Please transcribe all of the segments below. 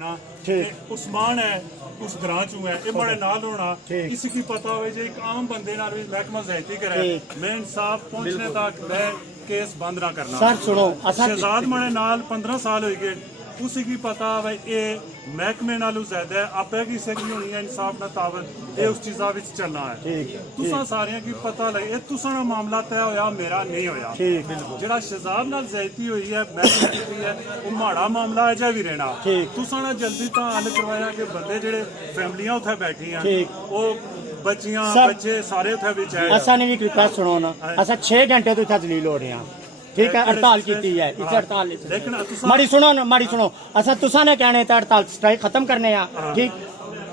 ना उस्मान है उस ग्रां चू है ये बड़े नाल होना इसकी पता हो जो एक आम बंदे नाल भी महकमा ज़्यादती करे मैं इंसाफ पहुंचने तक मैं केस बंद ना करना सर सुनो शहजाद मने नाल 15 साल हो गए उसी की पता भाई ये महकमे नालों ज्यादा है आपे की से होनी है इंसाफ ना ताबत ये उस चीज़ा विच चलना है तुसा सारियां की पता लगे तुसा ना मामला तय होया मेरा नहीं होया जेड़ा शहजाद नाल ज़्यादती हुई है महकमे कीती है वो माड़ा मामला अजे भी रहना तुसा ना जल्दी तो हल करवाया कि बंदे जेड़े फैमिलियां उत्थे बैठी हैं वो बच्चियां बच्चे सारे उत्थे विच है असा ने भी रिक्वेस्ट सुनो ना असा 6 घंटे तो इत्थे दलील हो रहे हैं ठीक है हड़ताल की है इस हड़ताल माड़ी सुनो ना माड़ी सुनो असा तुसा ने कहने तो हड़ताल स्ट्राइक खत्म करने ठीक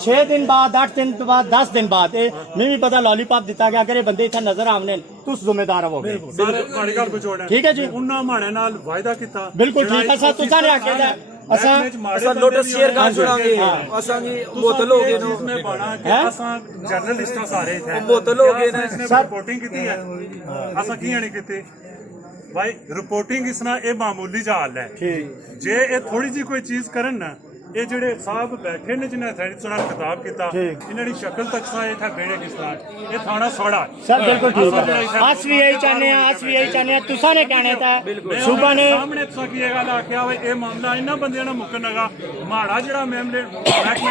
6 दिन बाद 8 दिन बाद 10 दिन बाद मैं भी पता लॉलीपॉप दिता गया अगर ये बंदे इतना नजर आने तुस जिम्मेदार हो ठीक है जी उन्ना माड़े नाल वायदा कीता बिल्कुल ठीक है सर तुसा ने आखेदा असा लोटस शेयर का सुनांगे असा की बोतल हो गए में बना के असा जर्नलिस्ट सारे थे बोतल हो गए ने रिपोर्टिंग कीती है असा की नहीं कीती भाई रिपोर्टिंग इसना ये मामूली जा हाल है जे ये थोड़ी जी कोई चीज करन ना ये जेडे साहब बैठे ने जिन्हें सुना खिताब किया इन्होंने शक्ल तक सा था बेड़े किस तरह ये थाना साड़ा सर बिल्कुल ठीक है अस भी यही चाहने हैं अस भी यही चाहने हैं तुसा ने कहने था सुबह ने सामने तुसा की ये गल आख्या भाई ये मामला इन्हां बंदियां ना मुकनगा माड़ा जेड़ा मामले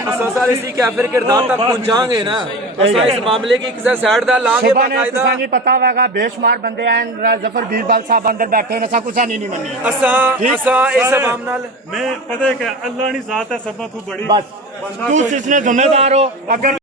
असा सारे इसी कैफिर किरदार तक पहुंचाएंगे ना असा इस मामले की किसी साइड दा लांगे बाकायदा तुसा नहीं पता होगा बेशुमार बंदे हैं जफर बीरबल साहब अंदर बैठे ने सा कुछ नहीं मनी असा असा इस मामले नाल मैं पता है कि अल्लाह नी जात है सब तू बड़ी बस तू इसने जिम्मेदार हो अगर